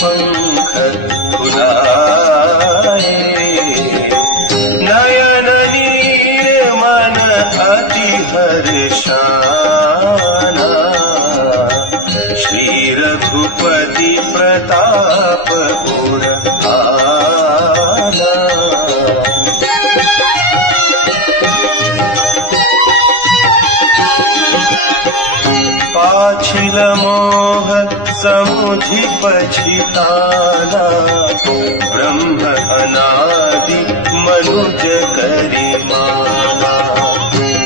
पंख फुलाए। नयन नीर मन अति हर्षाना, श्री रघुपति प्रताप गुण आना। पाछिल मोह समुझि पछिताना, ब्रह्म अनादि मनुज करिमाना।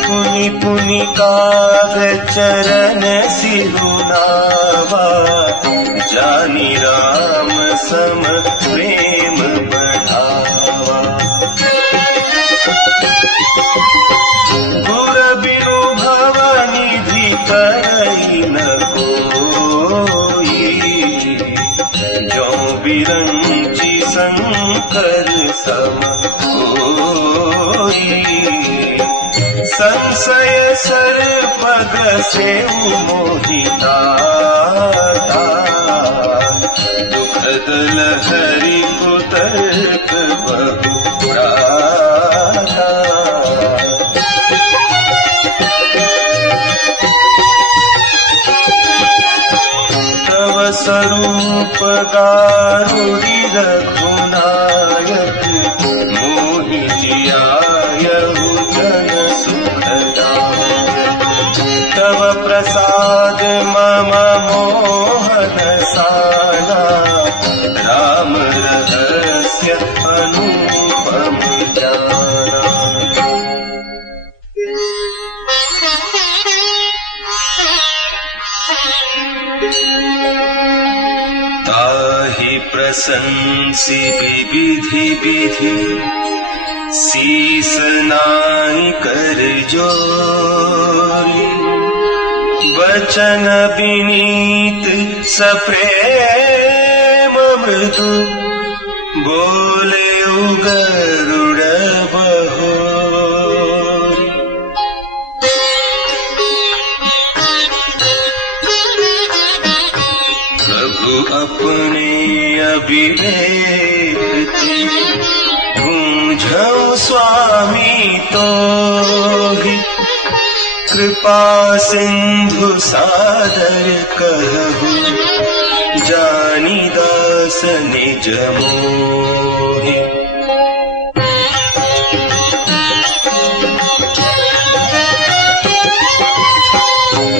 पुनि पुनि काग चरण सिरुनावा, जानि राम सम प्रेम बढ़ावा। गुर बिनु भवनिधि करई न कोई, जो बिरंची शंकर सम कोई। संशय सर्पग सेउ मोहिताता, दुखद लहरी कुतर्क बहु प्राता। तव स्वरूप गारुड़ी रघुनायक, मोहि जियायहु जन सुखदायक। तव प्रसाद मम मोहन साना, राम रहस्य अनुपम जाना। ताहि प्रशंसि विविधि विधि, शीस नाहि कर जोरी। वचन विनीत सप्रेम मृदु, बोले गरुड़ बहोरी। प्रभु अपने अविवेक ते, गूंझऊ स्वामी तोहि। कृपा सिंधु सादर कहु, जानी दास निज मोहि।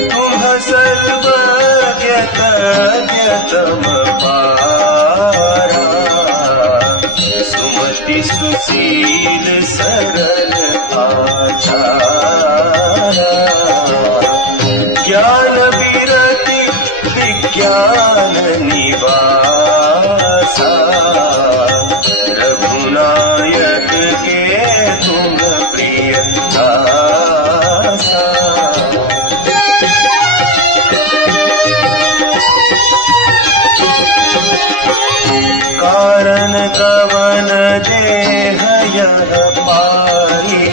तुम सर्वज्ञ तज्ञ तम पारा, सुमति सुशील सरल आचारा। ज्ञान विरति विज्ञान निवासा, रघुनायक के तुम प्रिय दासा। कारण कवन देह यह पारी,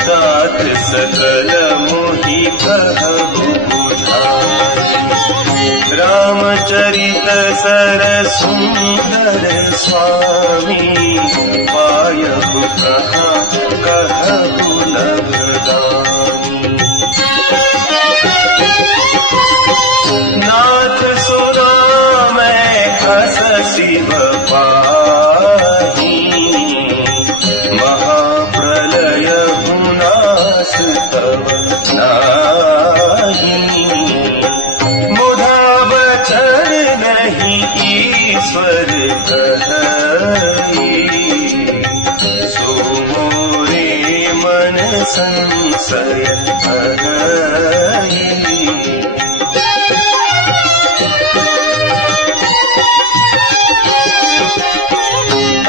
दात सकल मोहि कहु बुझाई। रामचरित सर सुंदर स्वामी, पायहु कहाँ कहु नवगामी। नाथ सुना मैं हस शिव पाही, महाप्रलय हुनास तव नाही। मुधा बचन नहीं ईश्वर कहि, सो मोरे मन संशय भई।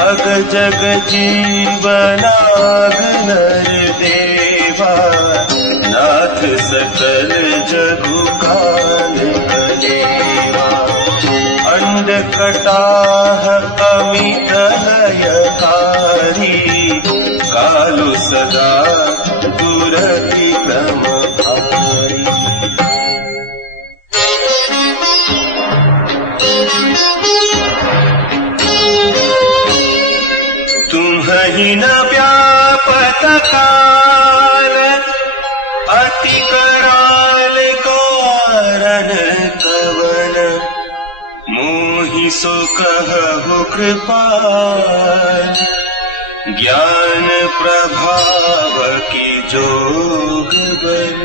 अग जग जीवनाग नर देवा, नाथ सकल जगु काल कलेवा। अंड कटाह अमित लयकारी, कालु सदा दुरति क्रम भारी। कहीं न व्यापत काल, अति कराल कारण कवन, मोहि सो कहु कृपाल, ज्ञान प्रभाव की जोग बल।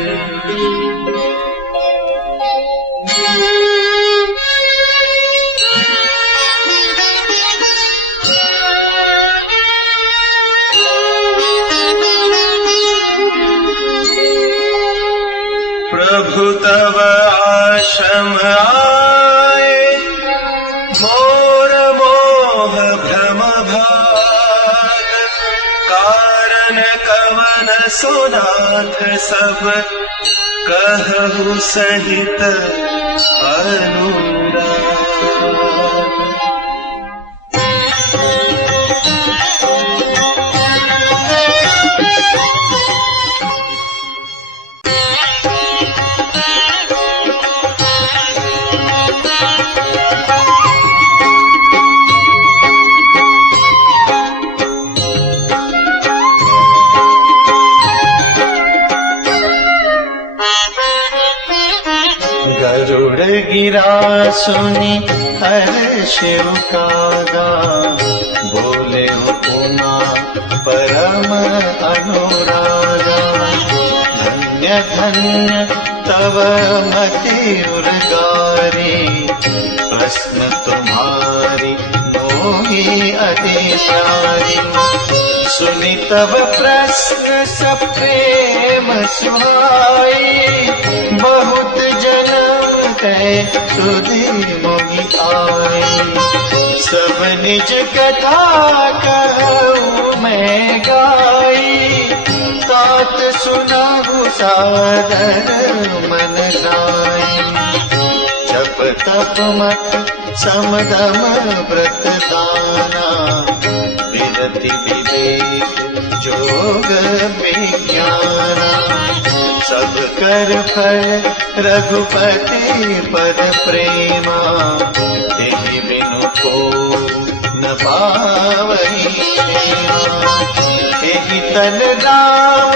प्रभु तव आश्रम आए, मोर मोह भ्रम भाग, कारण कवन सुनाथ सब, कहु सहित अनुराग। गरुड़ गिरा सुनी हर्ष कागा, बोले पुना परम अनुरागा। धन्य धन्य तव मति उर्गारी, प्रश्न तुम्हारी मोहि अति प्यारी। सुनि तव प्रश्न सप्रेम सुहाई, बहुत जन्म है सुधि मोहि आई। सब निज कथा कहूँ मैं गाई, तात सुनाहु सादर मन लाई। जप तप मत समदम व्रत दाना, विरति विवेक जोग विज्ञाना। सब कर फल रघुपति पद प्रेमा, तेहि बिनु को न पावई क्षेमा। एहि तन राम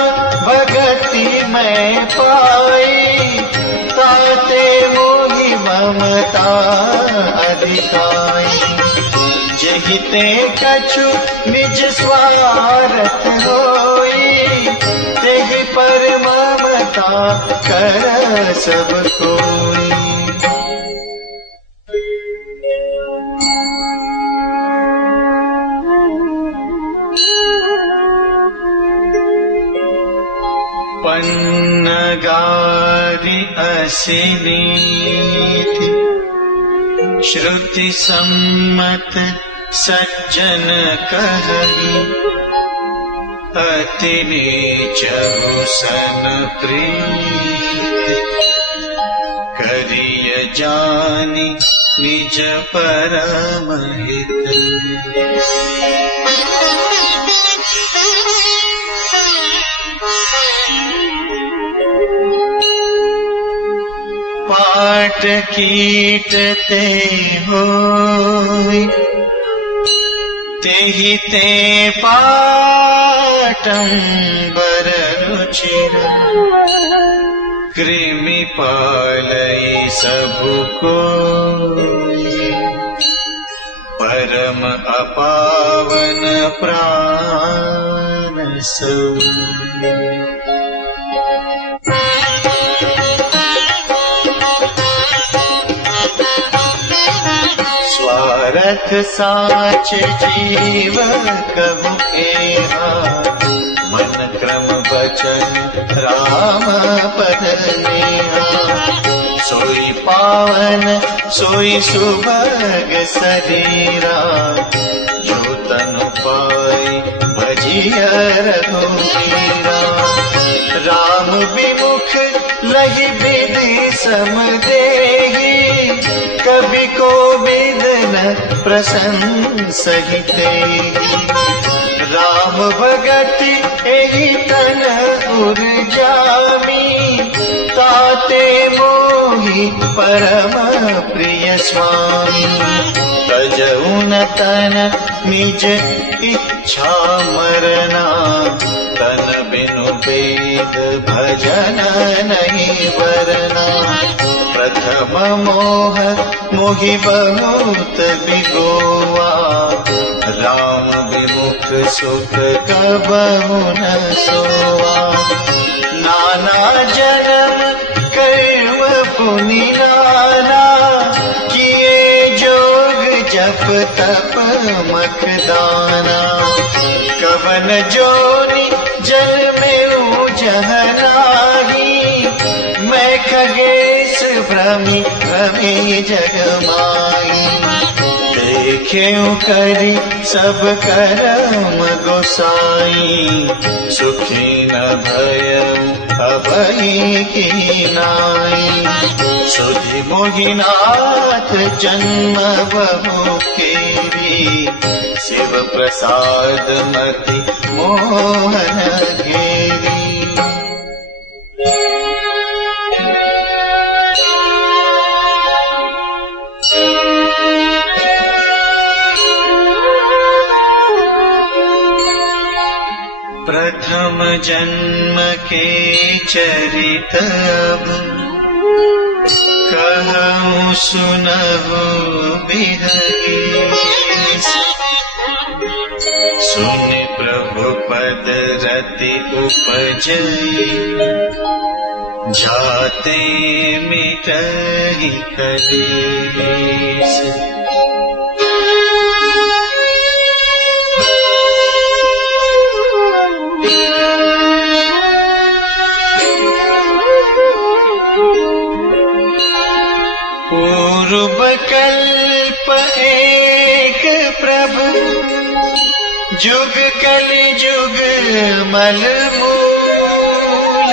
भगति मैं पाई, ताते मोहि ममता अधिकाई। जेहि ते कछु निज स्वार्थ होई, तेहि पर ममता कर सब कोई। पन्नगारि असि नीति, श्रुति सम्मत सज्जन कहि। अति नीचहु सन प्रीति, करिय जानि निज परम हित। पाट कीट ते होई, तेहि ते पाटंबर रुचिर। कृमि पालई सबु कोई, परम अपावन प्राण सोई। स्वार्थ साच जीव कहु एहा, मन क्रम वचन राम पद नेहा। सोई पावन सोई सुभग शरीरा, जो तनु पाई भजिय रघुवीरा। राम विमुख लहि विधि समदेहि, कवि को विदन प्रशंसहि तेहि। राम भगति एहि तन उर्जामी, ता जाते मोहि परम प्रिय स्वामी, तजऊ न तन निज इच्छा मरना, तन बिनु वेद भजन नहीं वरना। प्रथम मोह मोहि बहुत बिगोआ, राम विमुख सुख कबहु न सोआ। नाना जन्म कर्म पुनि नाना, किए जोग जप तप मख दाना। कवन जोनि जल में जहनाही, मैं खगेश भ्रमि भ्रमि जग माई। देखें करी सब करम गोसाई, सुखी न भयउ अभई की नाई। सुधि मोहिनाथ जन्म बहु केरी, शिव प्रसाद मति मोहन घेरी। प्रथम जन्म के चरित कहूँ सुनहु बिहगीस। सुन प्रभु पद रति उपजई, जाते मिटहि कलेस। पूर्व कल्प एक प्रभु, जुग कलि जुग मल मूल।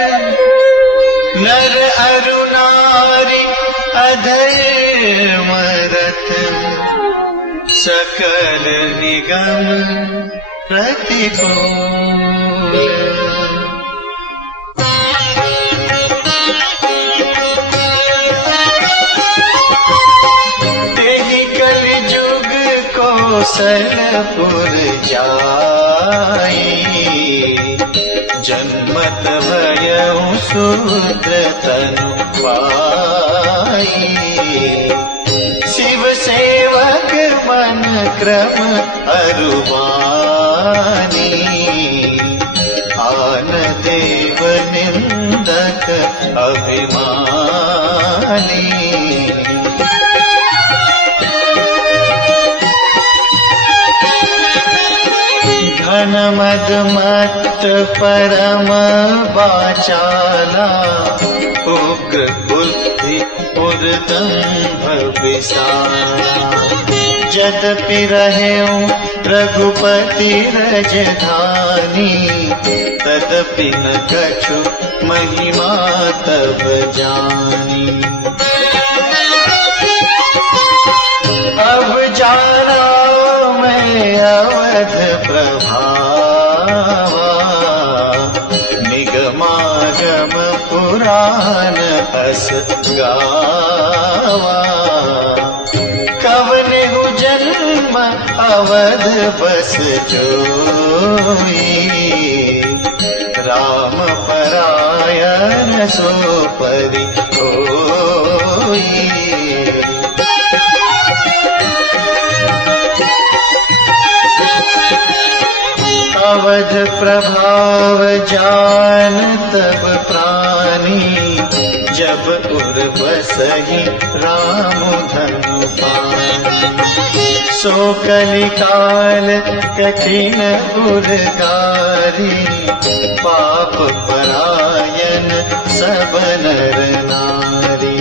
नर अरु नारी अधर्म रत, सकल निगम प्रतिकूल। कौशलपुर जाई, जन्मत भयउ शूद्र तनु पाई। शिव सेवक मन क्रम अरुमानी, आन देव निंदक अभिमानी। घन मद मत परम वाचाला, उग्र बुद्धि उर्दम्भ विशाला। यद्यपि रहेऊ रघुपति रजधानी, तदपि न कछु महिमा तब जानी। अब जाना मैं अवध प्रभावा, निगमागम पुराण अस गावा। कवनेहु जन्म अवध बस जोई, राम परायण सो परि होई। अवध प्रभाव जान तब प्राणी, जब उर बसहि राम धनु पानी। सो कलिकाल कठिन उरगारी, पाप परायण सब नर नारी।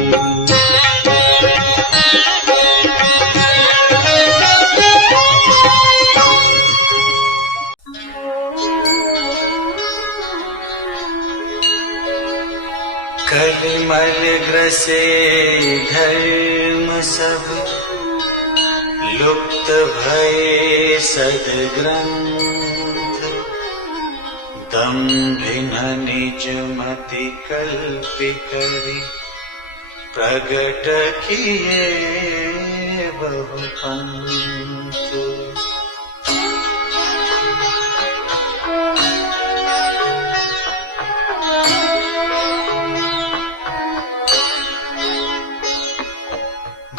कलिमल ग्रसे धर्म सब, लुप्त भये सद्ग्रंथ। दम्भिन निज मति कल्पि करि प्रगट किए बहु पंथ।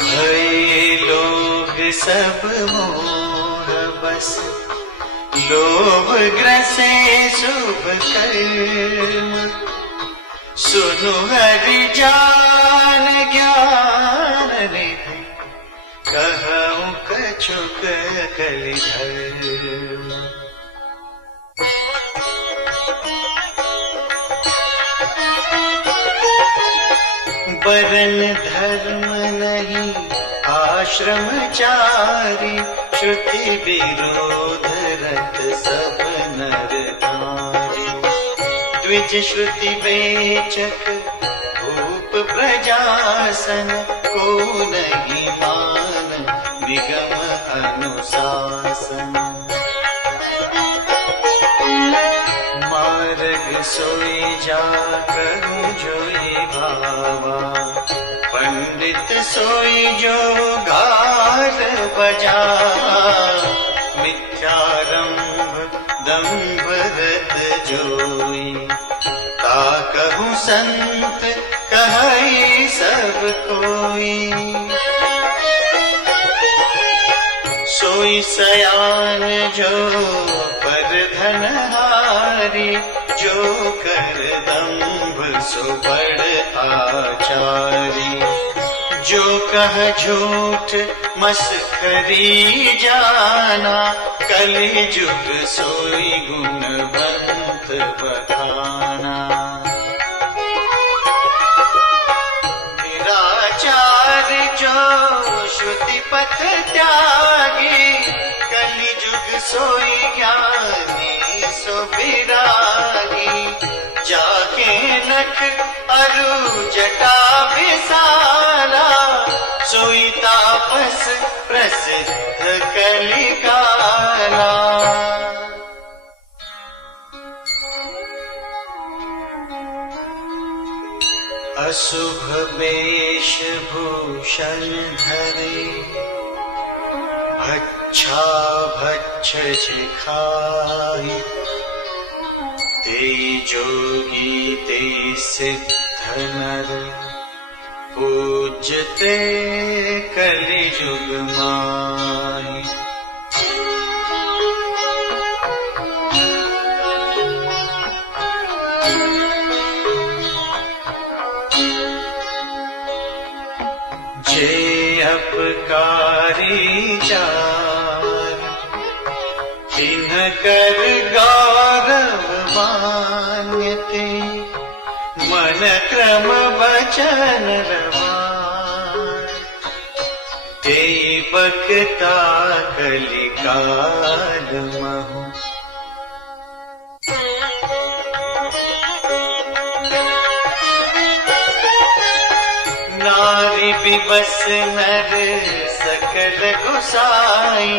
भय लोग सब मोह बस, लोभ ग्रसे शुभ कर्म। सुनु हरि जान ज्ञान निधि, कहूँ कछुक कलि धर्म। वरन धर्म नहीं आश्रमचारी, श्रुति विरोध रत सब नर नारी। द्विज श्रुति वेचक भूप प्रजासन, को नहीं मान निगम अनुशासन। मार्ग सोई जा करूँ जोई भावा, पंडित सोई जो गार बजा। मिथ्यारंभ दंभ रत जोई, ताकहु संत कहई सब कोई। सोई सयान जो पर धनहारी, जो कर दंभ सो बड़ आचारी। जो कह झूठ मस्करी जाना, कलि जुग सोई गुणवंत बखाना। निराचार जो श्रुति पथ त्यागी, कलि जुग सोई ज्ञानी सो विरागी। जाके नख अरु जटा विसारा, सोई तापस प्रसिद्ध कलिकाला। अशुभ वेश भूषण धरे, भच्छा भक्ष खाई। ते जोगी ते सिद्ध नर, पूजते कलियुग माही। जे अपकारी चार, तिन्ह कर गौरव मान्यते। मन क्रम वचन रवान, ते बकता कलिकाल महु। नारी बिबस नर सकल गुसाई,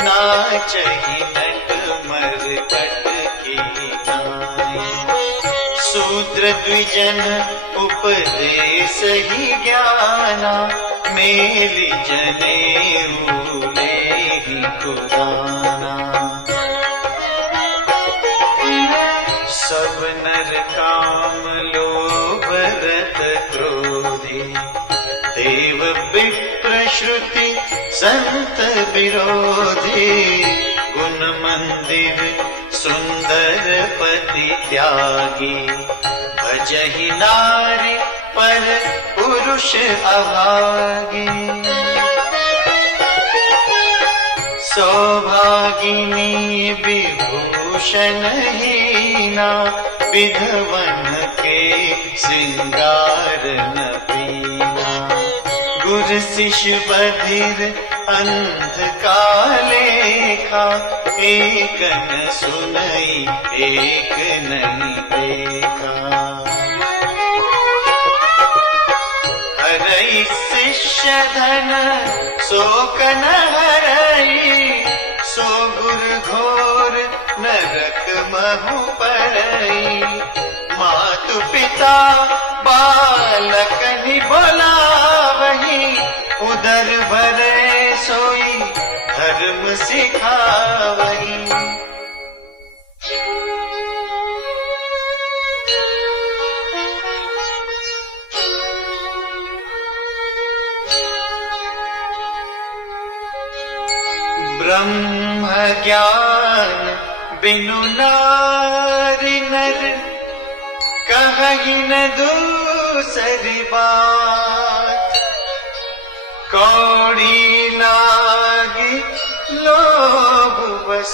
नाचहि नट मर कट की नाई। शूद्र द्विजन उपदेश ही ज्ञाना, मेली जनेऊ लेहि कुदाना। सब नर काम लोभ रत क्रोधी, देव विप्र श्रुति संत विरोधी। गुण मंदिर सुंदर पति त्यागी, भजहि नारी पर पुरुष अभागी। सौभागिनी विभूषण हीना, विधवन के श्रृंगार न पीना। गुर शिष्य बधिर अंध का लेखा, एक न सुनई एक नहीं देखा। हरई शिष्य धन शोक न हरई, सो गुर घोर न नरक महु पड़ई। मातु पिता बालकनि बोलावही, उदर भरे सोई धर्म सिखावही। ब्रह्म ज्ञान बिनु नारि नर, कहीं न दूसरी बात। कौड़ी लागी लोभ बस,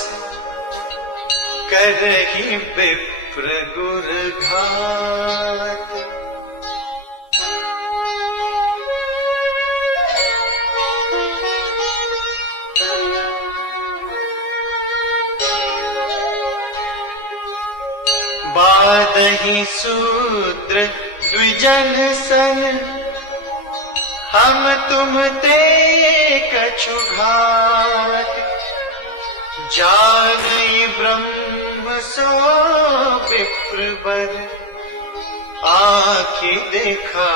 करही विप्र गुर घात। बादही सूत्र द्विजन सन, हम तुम ते कछु घात। जानई ब्रह्म सो विप्र बर, आँखि देखा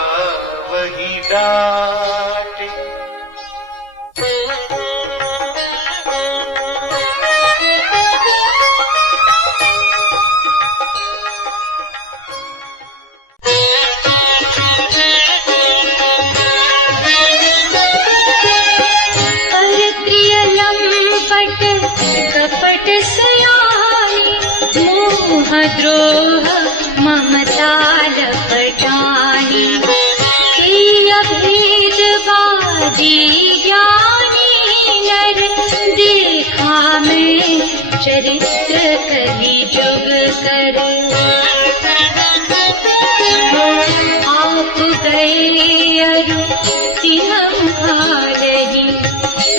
वही डाट। कपट सयानी, मोह द्रोह ममता लपटानी। अभेद बाजी ज्ञानी नर, देखा मैं चरित्र कलि जुग कर। आप गए अरु तिह मुहारही,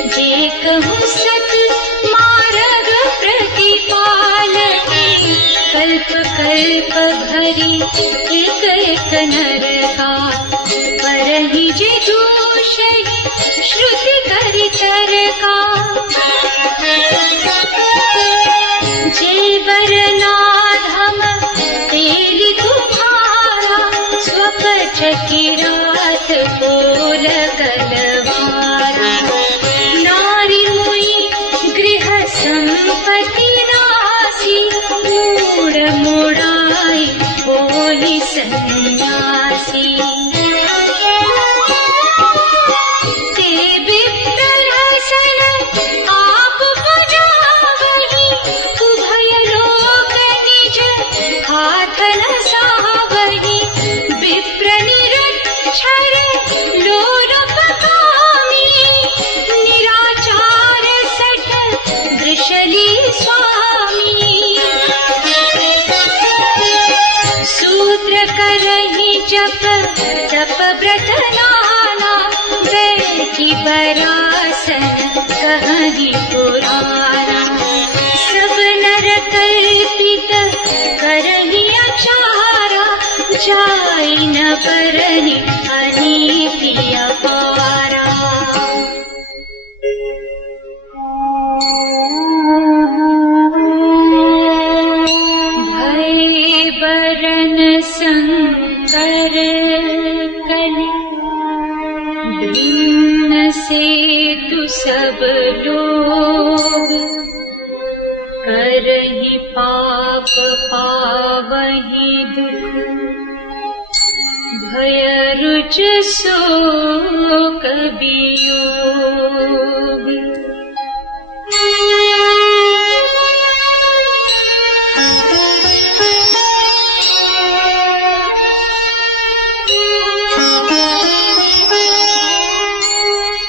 जे कहूँ सत मार्ग प्रतिपालकी। कल्प कल्प भरी एक एक नरका, परहि जे दूषहि श्रुति करि तरका। जे वरनाधम तेली तुम्हारा, स्वपच की रात बोल गलवारा। नारी मुई गृह संपत्ति नासी, मूढ़ मुड़ाई बोली सन्यासी। ते विप्र हसन आप पुजावही, उभय लोक निज हाथ न सावही। विप्र निरक्षर लोलुपकामी, निराचार सठ वृषली स्वामी। सूत्र करहि जप तप व्रत नाना, बैठी बरासन कहि पुराना। सब नर कल्पित करहि आचारा, जाय न परहि अनीति अपारा। भय बरन संकर कलि, भिन्न से तु सब लोग। करहि पाप पावहि दुख, भय रुच शोक वियोग।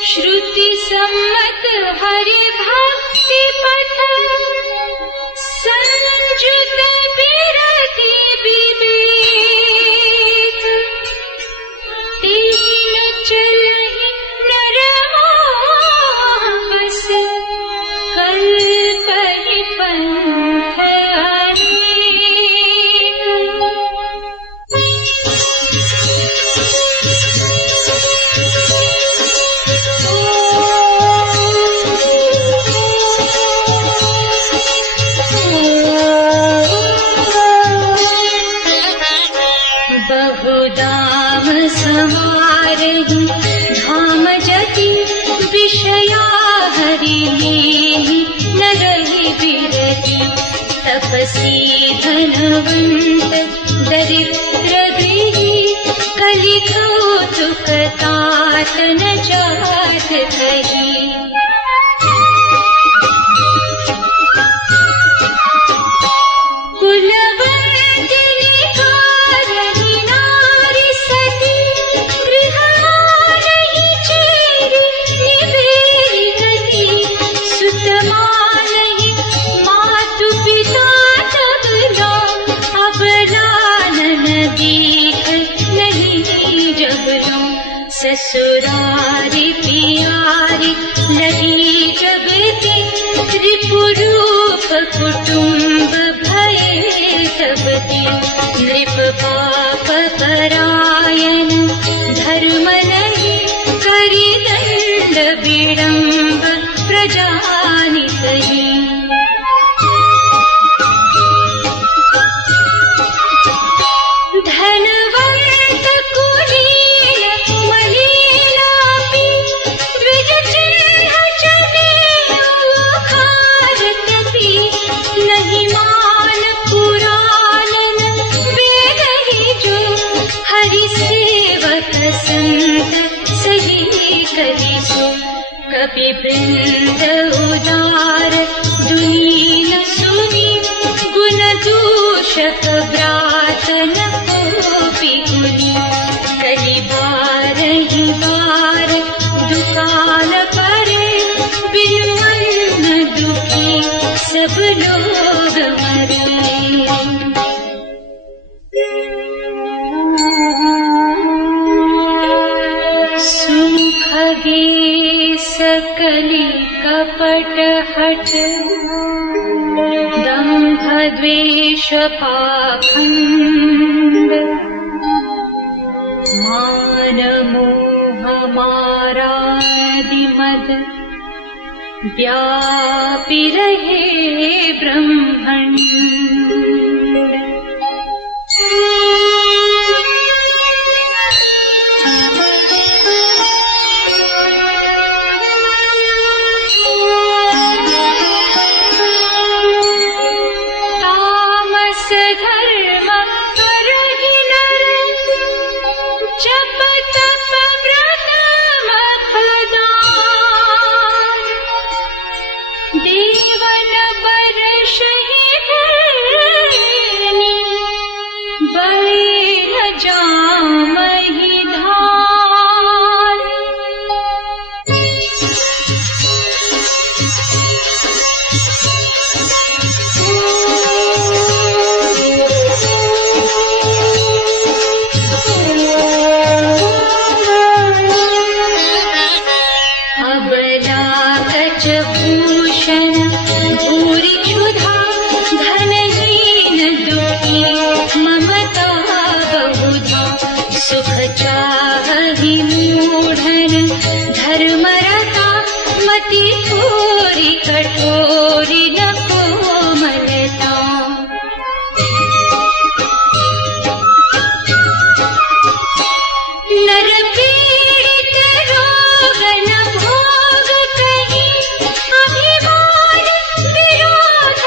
श्रुति सम्मत हरि भक्ति पथ, संजुत बिरति विवेक। तीन चलहि नर मोह संवारहि धाम जति विषया हरि लेहि न रहि बिरति तपसी धनवंत दरिद्र गृही कलि कौतुक तात न जात कही कुलवंदिनी कारहि नारी सती गृहानहि चेरि निबेरि गति सुतमानहि मातु पिता तब लो अबलानन देख नहीं जब लो ससुरारी पियारी लगी जगती रिपुरूप कुटुंब भये सबती नृप पाप परायण धर्म नहीं करि दंड विडंब प्रजानितहि धनवंत कुलीन मलिनापि द्विज चिन्ह जनेऊ खारतपि नहीं मान पुराण वेद ही जो हरि सेवक संत सही करिसो कपि वृंद उदार दुनीन सुनी गुण दूषक व्रात न कोपि गुनी कलि बार ही बार दुकान परे बिनु अन्न दुखी सब लोग मरे सुखगे सकलि कपट हठ दंभ द्वेष पाखंड मान मोह मारादि मद व्यापी रहे ब्रह्मांड देवन बरसहि धरनी बैल जामहि धान अबला कच भूषण भूरि क्षुधा धनहीन दुखी ममता बहुधा सुख चाहि मूढ़न धर्मरता मति थोरी कठोरी न कोमलता नर पीड़ित रोग न भोग कहीं अभिमान विरोध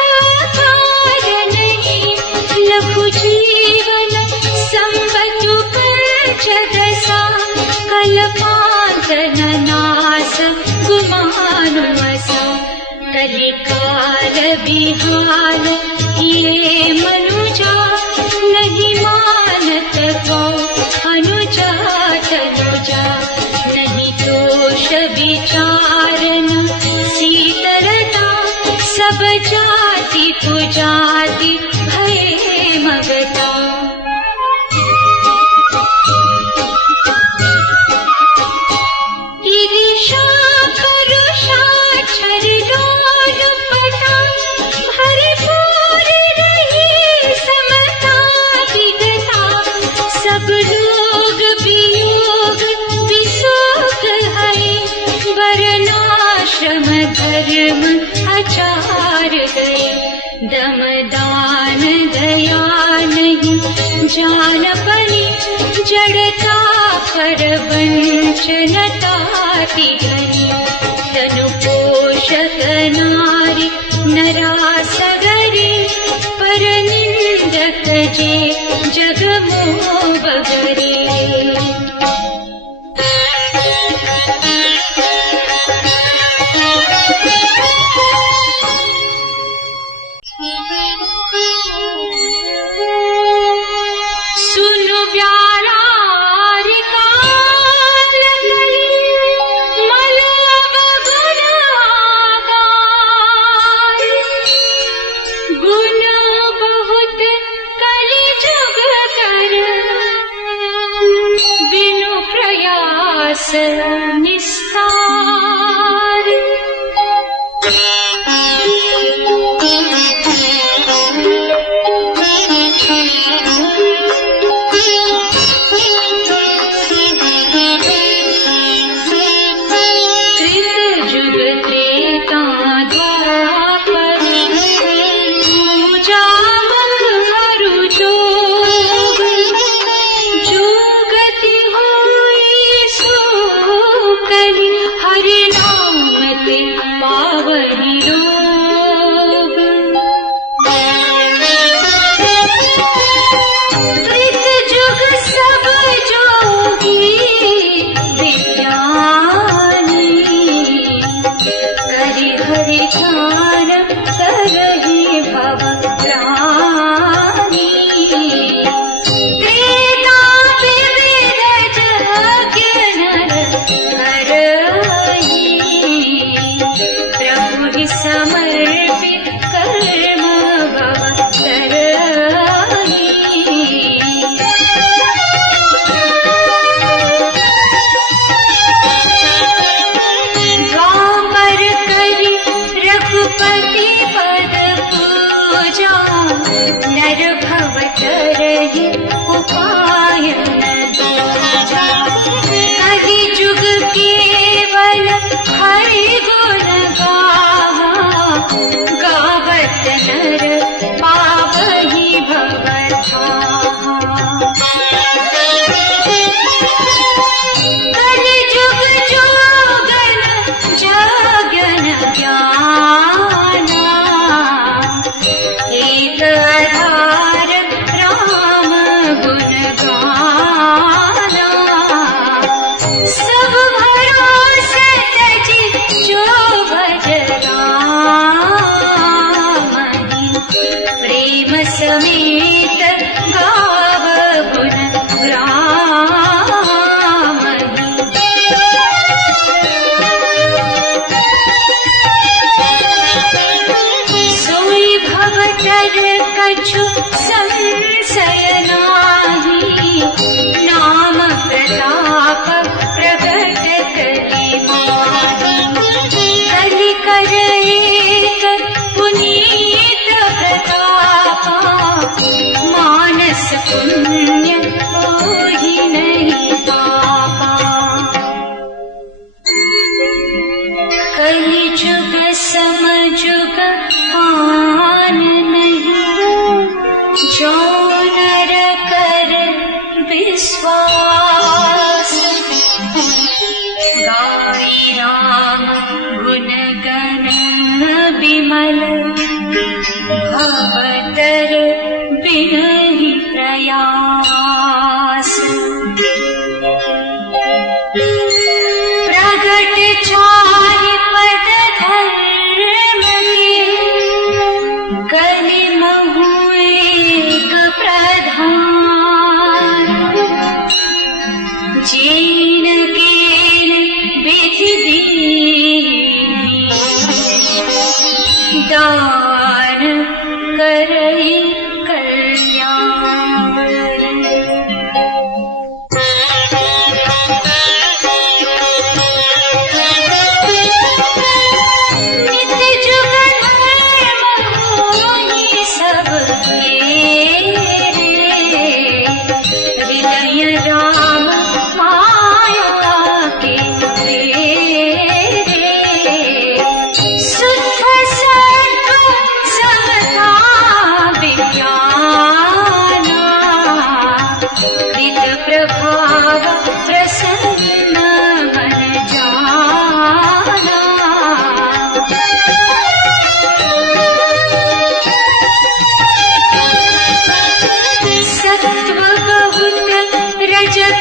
कार नहीं लघु जीवन संबतु पंच दशा कल्पांत नास गुमानु असा कलिकाल बिहाल ये मनुजा नहीं मानत को अनुजा तनुजा नहीं दोष विचारन शीतलता सब जाति पुजाति भये मगता ईर्षा करुषा छल लोलुपता भरपूर रही समता विगता सब लोग वियोग विशोक है वर्णाश्रम धर्म आचार गए दमदान दया नहीं जान बनी जड़ता कर वंचनताति धनी तनु पोषक नारी नरासगरी पर निंदक जे जग मोह बगरे।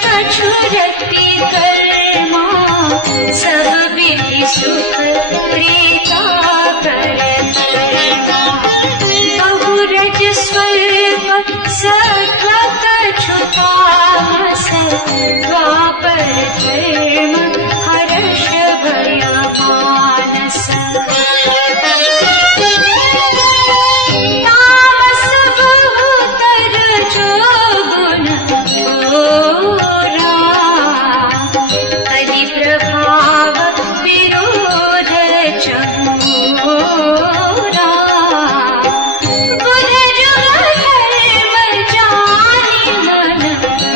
कछु रति कर्मा सब विधि सुख प्रीता करता बहुरज स्वल्प सत्व कछु तामस द्वापर धर्म हर्ष भय मानस तामस बहुतर जो गुण घोरा कलि प्रभाव विरोध चकोरा बुध जुग धर्म जानि मन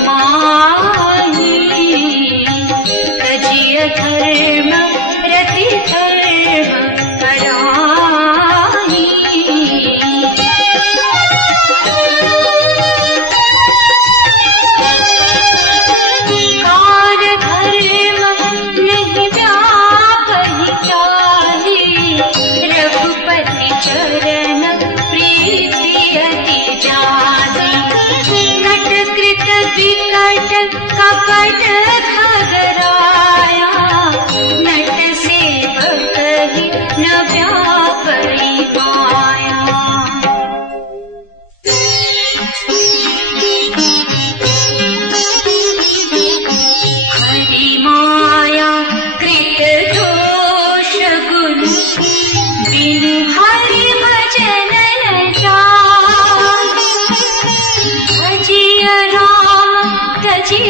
माहि तजिय धर्म रति धर्म कराहि कार धर्म नहीं व्यापहि चाहि रघुपति चरण प्रीति अति जाति नट कृत विकट कपट खगराया नट सेवक ही न व्यापरि माया हरि माया कृत दोष गुण बिनु हरि भजन न जाय भजिय राम तजि